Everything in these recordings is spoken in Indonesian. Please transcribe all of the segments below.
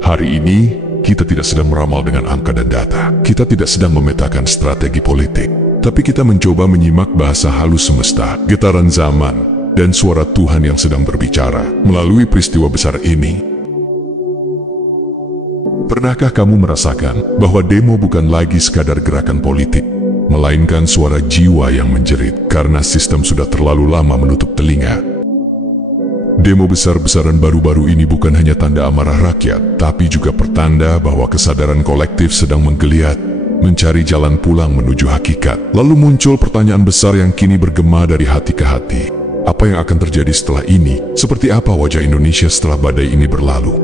Hari ini, kita tidak sedang meramal dengan angka dan data. Kita tidak sedang memetakan strategi politik. Tapi kita mencoba menyimak bahasa halus semesta, getaran zaman, dan suara Tuhan yang sedang berbicara melalui peristiwa besar ini. Pernahkah kamu merasakan bahwa demo bukan lagi sekadar gerakan politik, melainkan suara jiwa yang menjerit karena sistem sudah terlalu lama menutup telinga? Demo besar-besaran baru-baru ini bukan hanya tanda amarah rakyat, tapi juga pertanda bahwa kesadaran kolektif sedang menggeliat, mencari jalan pulang menuju hakikat. Lalu muncul pertanyaan besar yang kini bergema dari hati ke hati. Apa yang akan terjadi setelah ini? Seperti apa wajah Indonesia setelah badai ini berlalu?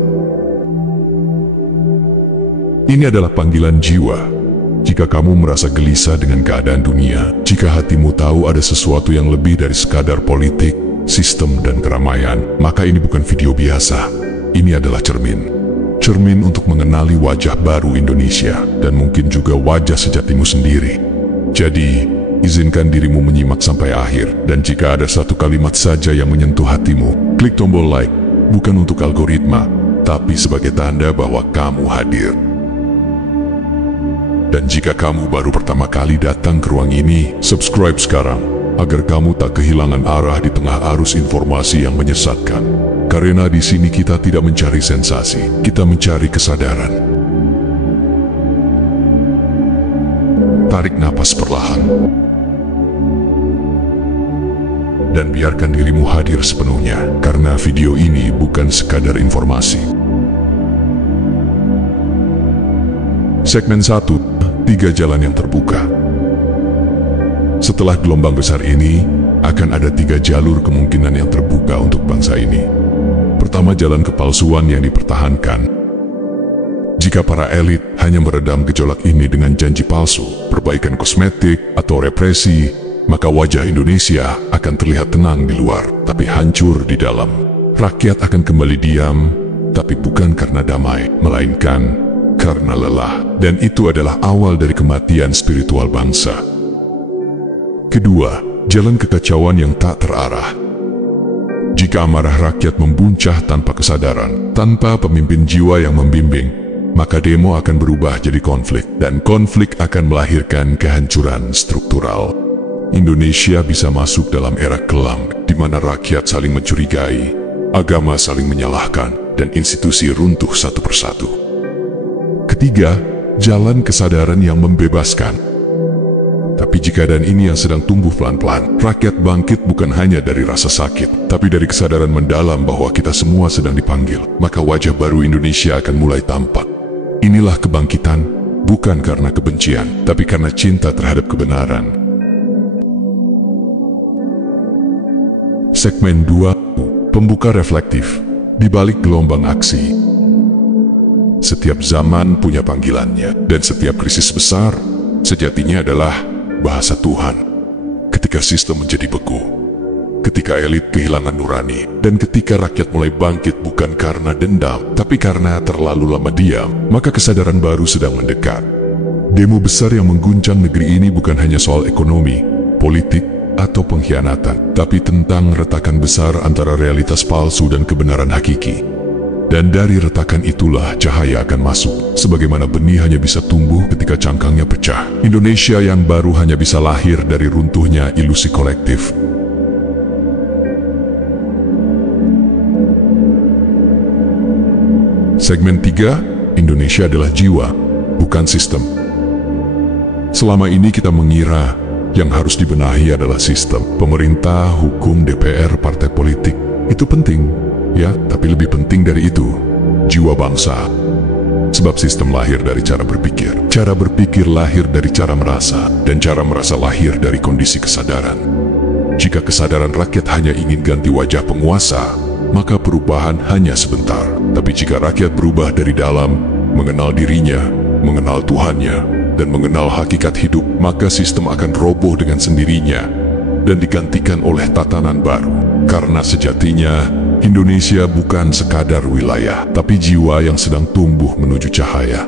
Ini adalah panggilan jiwa. Jika kamu merasa gelisah dengan keadaan dunia, jika hatimu tahu ada sesuatu yang lebih dari sekadar politik, sistem, dan keramaian, maka ini bukan video biasa. Ini adalah cermin. Cermin untuk mengenali wajah baru Indonesia, dan mungkin juga wajah sejatimu sendiri. Jadi, izinkan dirimu menyimak sampai akhir, dan jika ada satu kalimat saja yang menyentuh hatimu, klik tombol like, bukan untuk algoritma, tapi sebagai tanda bahwa kamu hadir. Dan jika kamu baru pertama kali datang ke ruang ini, subscribe sekarang, agar kamu tak kehilangan arah di tengah arus informasi yang menyesatkan. Karena di sini kita tidak mencari sensasi, kita mencari kesadaran. Tarik napas perlahan. Dan biarkan dirimu hadir sepenuhnya, karena video ini bukan sekadar informasi. Segmen 1, 3 jalan yang terbuka. Setelah gelombang besar ini, akan ada 3 jalur kemungkinan yang terbuka untuk bangsa ini. Pertama, jalan kepalsuan yang dipertahankan. Jika para elit hanya meredam gejolak ini dengan janji palsu, perbaikan kosmetik, atau represi, maka wajah Indonesia akan terlihat tenang di luar, tapi hancur di dalam. Rakyat akan kembali diam, tapi bukan karena damai, melainkan karena lelah. Dan itu adalah awal dari kematian spiritual bangsa. Kedua, jalan kekacauan yang tak terarah. Jika amarah rakyat membuncah tanpa kesadaran, tanpa pemimpin jiwa yang membimbing, maka demo akan berubah jadi konflik, dan konflik akan melahirkan kehancuran struktural. Indonesia bisa masuk dalam era kelam, di mana rakyat saling mencurigai, agama saling menyalahkan, dan institusi runtuh satu persatu. Ketiga, jalan kesadaran yang membebaskan. Tapi jika keadaan ini yang sedang tumbuh pelan-pelan, rakyat bangkit bukan hanya dari rasa sakit, tapi dari kesadaran mendalam bahwa kita semua sedang dipanggil, maka wajah baru Indonesia akan mulai tampak. Inilah kebangkitan, bukan karena kebencian, tapi karena cinta terhadap kebenaran. Segmen 2, pembuka reflektif, di balik gelombang aksi. Setiap zaman punya panggilannya, dan setiap krisis besar, sejatinya adalah bahasa Tuhan. Ketika sistem menjadi beku, ketika elit kehilangan nurani, dan ketika rakyat mulai bangkit bukan karena dendam, tapi karena terlalu lama diam, maka kesadaran baru sedang mendekat. Demo besar yang mengguncang negeri ini bukan hanya soal ekonomi, politik, atau pengkhianatan, tapi tentang retakan besar antara realitas palsu dan kebenaran hakiki. Dan dari retakan itulah cahaya akan masuk. Sebagaimana benih hanya bisa tumbuh ketika cangkangnya pecah, Indonesia yang baru hanya bisa lahir dari runtuhnya ilusi kolektif. Segmen 3, Indonesia adalah jiwa, bukan sistem. Selama ini kita mengira yang harus dibenahi adalah sistem, pemerintah, hukum, DPR, partai politik. Itu penting, ya, tapi lebih penting dari itu, jiwa bangsa. Sebab sistem lahir dari cara berpikir lahir dari cara merasa, dan cara merasa lahir dari kondisi kesadaran. Jika kesadaran rakyat hanya ingin ganti wajah penguasa, maka perubahan hanya sebentar. Tapi jika rakyat berubah dari dalam, mengenal dirinya, mengenal Tuhannya, dan mengenal hakikat hidup, maka sistem akan roboh dengan sendirinya dan digantikan oleh tatanan baru. Karena sejatinya, Indonesia bukan sekadar wilayah, tapi jiwa yang sedang tumbuh menuju cahaya.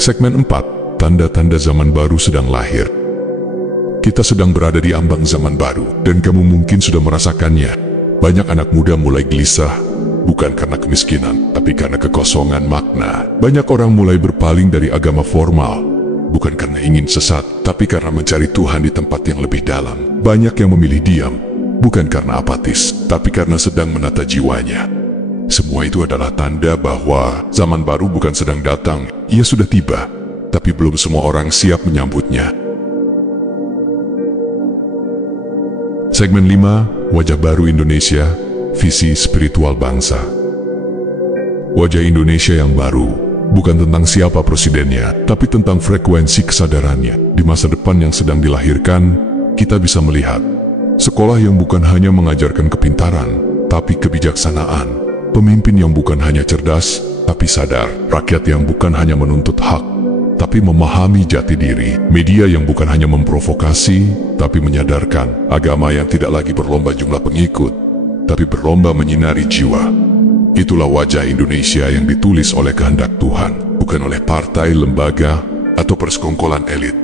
Segmen 4, tanda-tanda zaman baru sedang lahir. Kita sedang berada di ambang zaman baru, dan kamu mungkin sudah merasakannya. Banyak anak muda mulai gelisah, bukan karena kemiskinan, tapi karena kekosongan makna. Banyak orang mulai berpaling dari agama formal, bukan karena ingin sesat, tapi karena mencari Tuhan di tempat yang lebih dalam. Banyak yang memilih diam, bukan karena apatis, tapi karena sedang menata jiwanya. Semua itu adalah tanda bahwa zaman baru bukan sedang datang, ia sudah tiba, tapi belum semua orang siap menyambutnya. Segmen 5, Wajah Baru Indonesia, Visi Spiritual Bangsa. Wajah Indonesia yang baru bukan tentang siapa presidennya, tapi tentang frekuensi kesadarannya. Di masa depan yang sedang dilahirkan, kita bisa melihat sekolah yang bukan hanya mengajarkan kepintaran, tapi kebijaksanaan. Pemimpin yang bukan hanya cerdas, tapi sadar. Rakyat yang bukan hanya menuntut hak, tapi memahami jati diri. Media yang bukan hanya memprovokasi, tapi menyadarkan. Agama yang tidak lagi berlomba jumlah pengikut, tapi berlomba menyinari jiwa. Itulah wajah Indonesia yang ditulis oleh kehendak Tuhan, bukan oleh partai, lembaga, atau persekongkolan elit.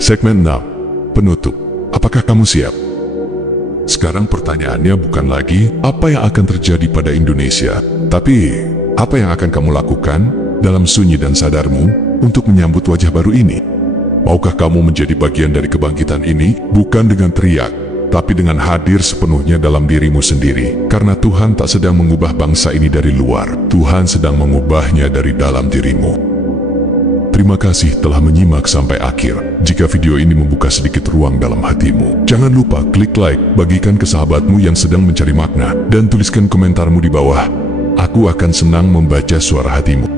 Segmen 6, Penutup. Apakah kamu siap? Sekarang pertanyaannya bukan lagi apa yang akan terjadi pada Indonesia, tapi apa yang akan kamu lakukan dalam sunyi dan sadarmu untuk menyambut wajah baru ini? Maukah kamu menjadi bagian dari kebangkitan ini, bukan dengan teriak, tapi dengan hadir sepenuhnya dalam dirimu sendiri? Karena Tuhan tak sedang mengubah bangsa ini dari luar, Tuhan sedang mengubahnya dari dalam dirimu. Terima kasih telah menyimak sampai akhir. Jika video ini membuka sedikit ruang dalam hatimu, jangan lupa klik like, bagikan ke sahabatmu yang sedang mencari makna, dan tuliskan komentarmu di bawah. Aku akan senang membaca suara hatimu.